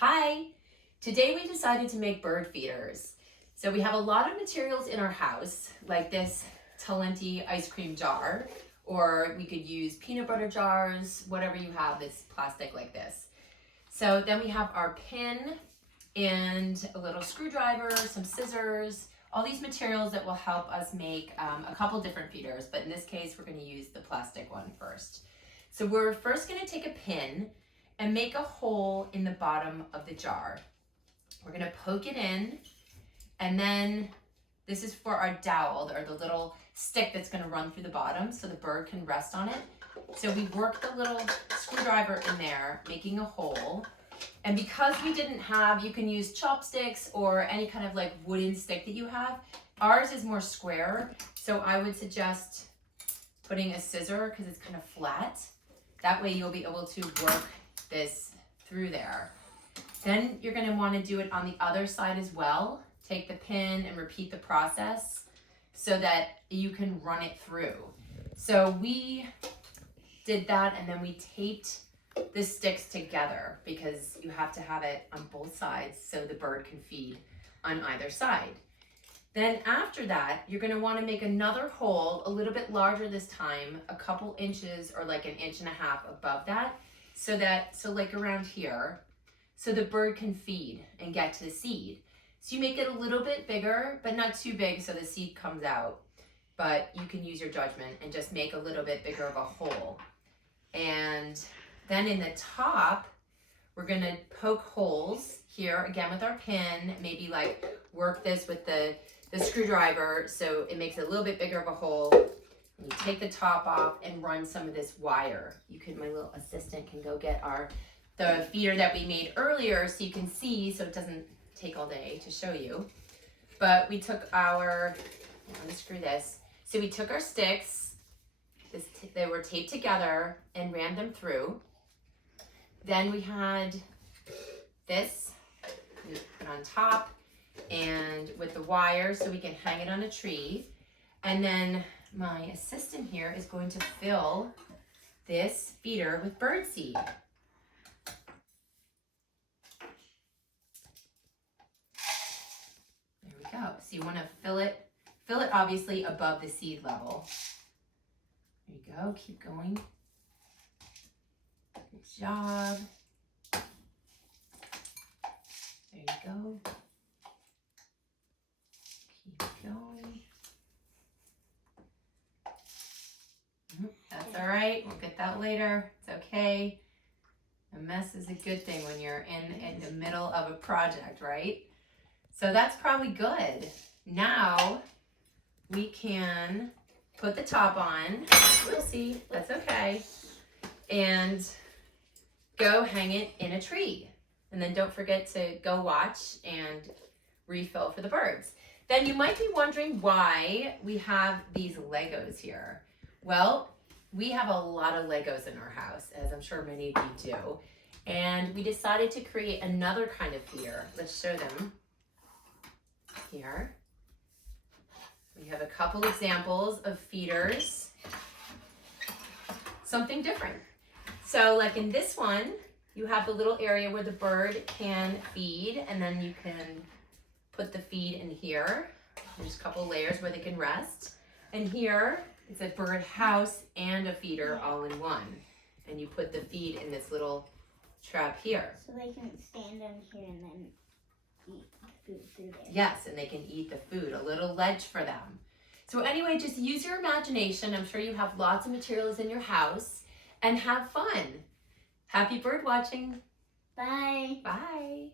Hi! Today we decided to make bird feeders. So we have a lot of materials in our house, like this Talenti ice cream jar, or we could use peanut butter jars, whatever you have that's plastic like this. So then we have our pin and a little screwdriver, some scissors, all these materials that will help us make a couple different feeders, but in this case we're going to use the plastic one first. So we're first going to take a pin and make a hole in the bottom of the jar. We're going to poke it in, and then this is for our dowel, or the little stick that's going to run through the bottom so the bird can rest on it. So we work the little screwdriver in there, making a hole. And because we didn't have, you can use chopsticks or any kind of like wooden stick that you have. Ours is more square, so I would suggest putting a scissor because it's kind of flat. That way you'll be able to work this through there. Then you're going to want to do it on the other side as well. Take the pin and repeat the process so that you can run it through. So we did that, and then we taped the sticks together because you have to have it on both sides so the bird can feed on either side. Then after that, you're going to want to make another hole a little bit larger this time, a couple inches or like 1.5 inches above that, so like around here, so the bird can feed and get to the seed. So you make it a little bit bigger, but not too big so the seed comes out. But you can use your judgment and just make a little bit bigger of a hole. And then in the top, we're going to poke holes here again with our pin, maybe like work this with the screwdriver so it makes it a little bit bigger of a hole. And you take the top off and run some of this wire. My little assistant can go get the feeder that we made earlier so you can see, so it doesn't take all day to show you. But we took I'm gonna screw this. So we took our sticks, they were taped together, and ran them through. Then we had this put on top and with the wire so we can hang it on a tree. And then my assistant here is going to fill this feeder with birdseed. There we go. So you want to fill it obviously above the seed level. There you go. Keep going. Good job. There you go. Keep going. That's all right. We'll get that later. It's okay. A mess is a good thing when you're in the middle of a project, right? So that's probably good. Now we can put the top on. We'll see. That's okay. And go hang it in a tree. And then don't forget to go watch and refill for the birds. Then you might be wondering why we have these Legos here. Well, we have a lot of Legos in our house, as I'm sure many of you do. And we decided to create another kind of feeder. Let's show them here. We have a couple examples of feeders. Something different. So like in this one, you have the little area where the bird can feed, and then you can put the feed in here. There's a couple layers where they can rest. And here, it's a bird house and a feeder all in one. And you put the feed in this little trap here. So they can stand down here and then eat the food through there. Yes, and they can eat the food, a little ledge for them. So anyway, just use your imagination. I'm sure you have lots of materials in your house, and have fun. Happy bird watching. Bye. Bye.